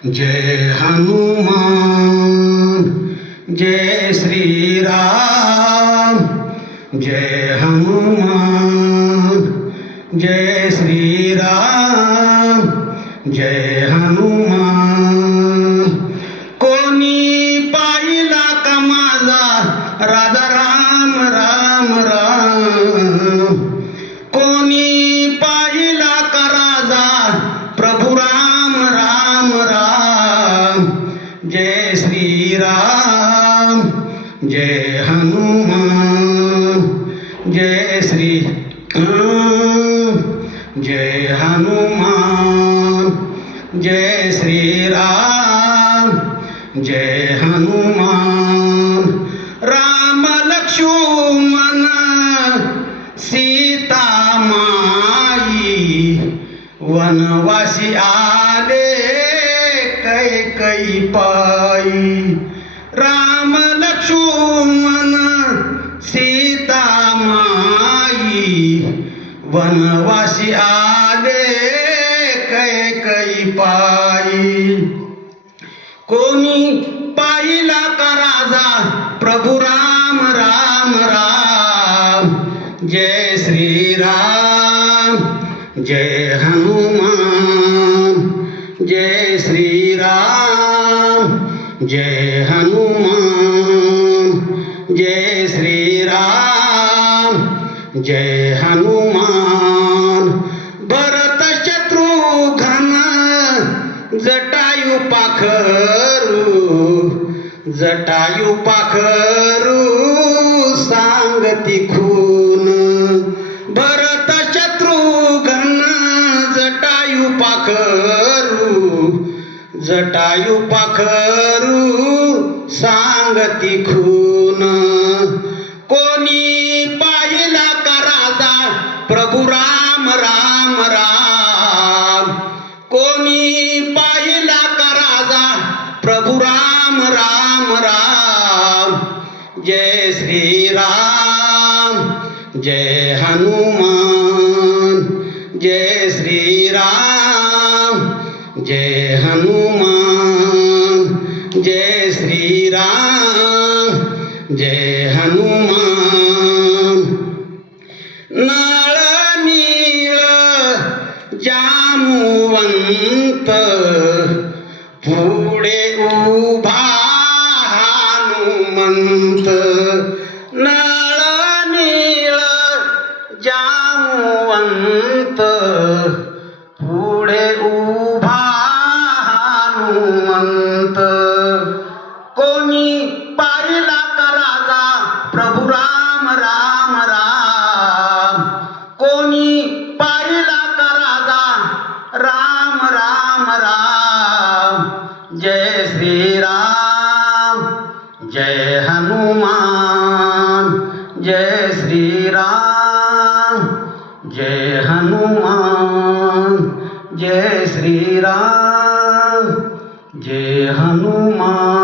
जय हनुमान जय श्री राम, जय हनुमान जय श्री राम, जय हनुमान। कोणी पाहिला का माझा राजा राम राम राम, कोणी पाहिला का राजा प्रभु राम राम राम। जय श्री राम जय हनुमान जय श्री राम, जय हनुमान जय श्री राम, जय हनुमान। राम लक्ष्मण सीता माई वनवासी आले कैकई पायी। राम लक्ष्मण सीता माई वनवासी आले कैकई पायी। कोणी पाहिला का राजा प्रभु राम राम राम। जय श्री राम जय हनुमान जय श्री राम, जय हनुमान जय श्री राम, जय हनुमान। भरत शत्रुघ्न जटायु पाखरू, जटायु पाखरू सांगती खून। भरत शत्रुघ्न जटायु पाखरू, जटायु पाखरू सांगती खून। कोणी पाहिला का राजा प्रभु राम राम राम, कोणी पाहिला का राजा प्रभु राम राम राम। जय श्री राम जय हनुमान जय श्री राम, जय हनुमान जय श्री राम, जय हनुमान। नळ नीळ जामुवंत पुढे उभा हनुमंत। नळ नीळ जामुवंत पुढे उभा हनुमंत। कोणी पाहिला का राजा प्रभु राम राम राम, कोणी पाहिला का राजा राम राम राम। जय श्री राम जय हनुमान जय श्री राम, जय हनुमान जय श्री राम, जय हनुमान।